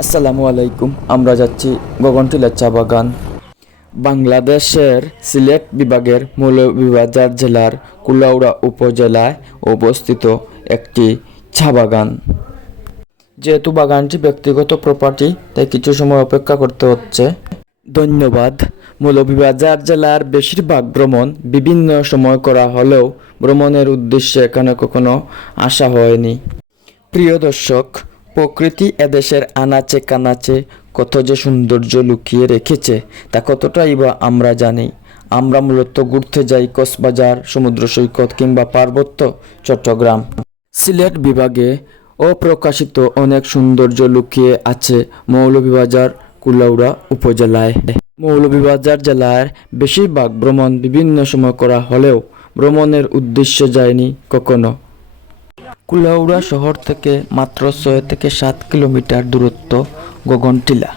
আসসালামু আলাইকুম। আমরা যাচ্ছি গগনটিলা চা বাগান। বাংলাদেশের সিলেট বিভাগের মৌলভীবাজার জেলার কুলাউড়া উপজেলায় অবস্থিত একটি চা বাগান। যেহেতু বাগানটি ব্যক্তিগত প্রপার্টি, তাই কিছু সময় অপেক্ষা করতে হচ্ছে। ধন্যবাদ। মৌলভীবাজার জেলার বেশিরভাগ ভ্রমণ বিভিন্ন সময় করা হলেও ভ্রমণের উদ্দেশ্যে এখানে কখনো আসা হয়নি। প্রিয় দর্শক, প্রকৃতি এদেশের আনাচে কানাচে কত যে সৌন্দর্য লুকিয়ে রেখেছে তা কতটাই বা আমরা জানি। আমরা মূলত ঘুরতে যাই কক্সবাজার, সমুদ্র সৈকত কিংবা পার্বত্য চট্টগ্রাম। সিলেট বিভাগে অপ্রকাশিত অনেক সৌন্দর্য লুকিয়ে আছে মৌলভীবাজার কুলাউড়া উপজেলায়। মৌলভীবাজার জেলার বেশিরভাগ ভ্রমণ বিভিন্ন সময় করা হলেও ভ্রমণের উদ্দেশ্যে যায়নি কখনো। কুলাউড়া শহর থেকে মাত্র 6 থেকে 7 কিলোমিটার দূরত্ব গগনটিলা।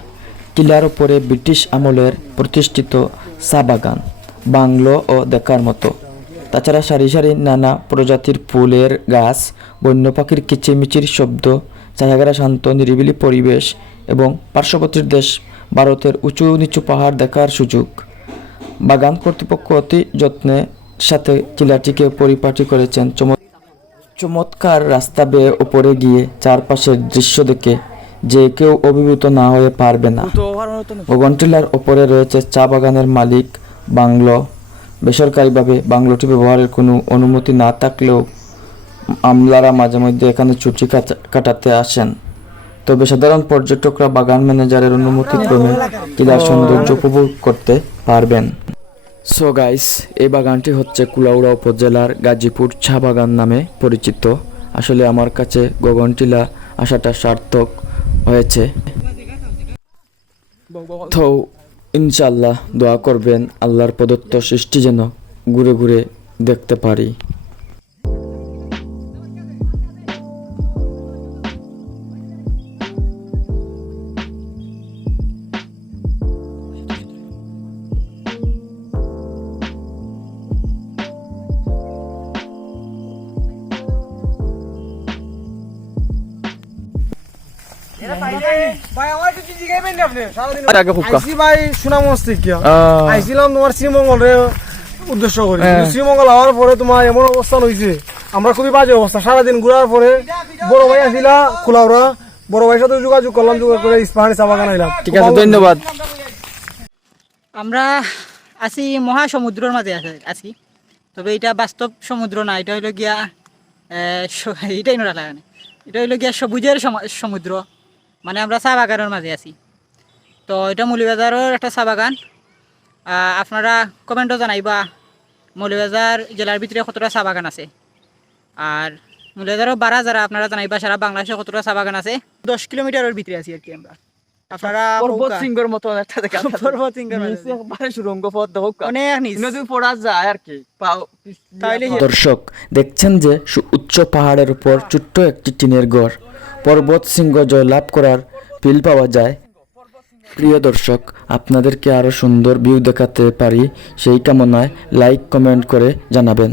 টিলার উপরে ব্রিটিশ আমলের প্রতিষ্ঠিত চা বাগান, বাংলো ও দেখার মতো। তাছাড়া সারি সারি নানা প্রজাতির ফুলের গাছ, বন্য পাখির কিচিরমিচির শব্দ, ছায়াঘেরা শান্ত নিরিবিলি পরিবেশ এবং পার্শ্ববর্তী দেশ ভারতের উঁচু নিচু পাহাড় দেখার সুযোগ। বাগান কর্তৃপক্ষ অতি যত্নের সাথে টিলাটিকে পরিপাটি করেছেন। চমৎকার রাস্তা বেয়ে উপরে গিয়ে চারপাশের দৃশ্য দেখে যে কেউ অভিভূত না হয়ে পারবে না। গগনটিলার ওপরে রয়েছে চা বাগানের মালিক বাংলো। বেসরকারিভাবে বাংলোটি ব্যবহারের কোনো অনুমতি না থাকলেও আমলারা মাঝে মধ্যে এখানে ছুটি কাটাতে আসেন। তবে সাধারণ পর্যটকরা বাগান ম্যানেজারের অনুমতিক্রমে টিলার সৌন্দর্য উপভোগ করতে পারবেন। সো গাইস, এই বাগানটি হচ্ছে কুলাউড়া উপজেলার গাজীপুর চা বাগান নামে পরিচিত। আসলে আমার কাছে গগনটিলা আসাটা সার্থক হয়েছে। তো ইনশাল্লাহ দোয়া করবেন আল্লাহর প্রদত্ত সৃষ্টি যেন ঘুরে ঘুরে দেখতে পারি। উদ্দেশ্য করি শ্রীমঙ্গল হওয়ার পরে তোমার এমন অবস্থান হয়েছে, আমরা খুবই বাজে অবস্থা। সারাদিন ঘুরার পরে বড় ভাই আসিলা কুলাউড়া, বড় ভাইয়ের সাথে যোগাযোগ করলাম, যোগাযোগ করে ইস্পাহানি চা বাগান আইলাম। ঠিক আছে, ধন্যবাদ। আমরা আছি মহাসমুদ্রের মাঝে আছি, তবে এটা বাস্তব সমুদ্র না, এটা হইল গিয়া এটাই নোরা লাগানে, এটা হইল গিয়া সবুজের সমুদ্র। মানে আমরা চা বাগানের মাঝে আছি। তো এটা মৌলভীবাজারের একটা চা বাগান। আপনারা কমেন্টও জানাইবা মৌলভীবাজার জেলার ভিতরে কতটা চা বাগান আছে, আর মৌলভীবাজারও বারা যারা আপনারা জানাইবা সারা বাংলাদেশে কতটা চা বাগান আছে। 10 কিলোমিটারের ভিতরে আছি আর কি আমরা। আপনারা পর্বত সিংহের মতো একটা দেখা পর্বত সিংহের মানে সুরঙ্গ পথ অনেক নিচ নদী পড়া যায় আর কি। তাইলে দর্শক দেখছেন যে উচ্চ পাহাড়ের উপর ছোট্ট একটি টিনের ঘর, পর্বত সিংহ জয় লাভ করার ফিল পাওয়া যায়। প্রিয় দর্শক, আপনাদেরকে আরো সুন্দর ভিউ দেখাতে পারি সেই কামনায় লাইক কমেন্ট করে জানাবেন।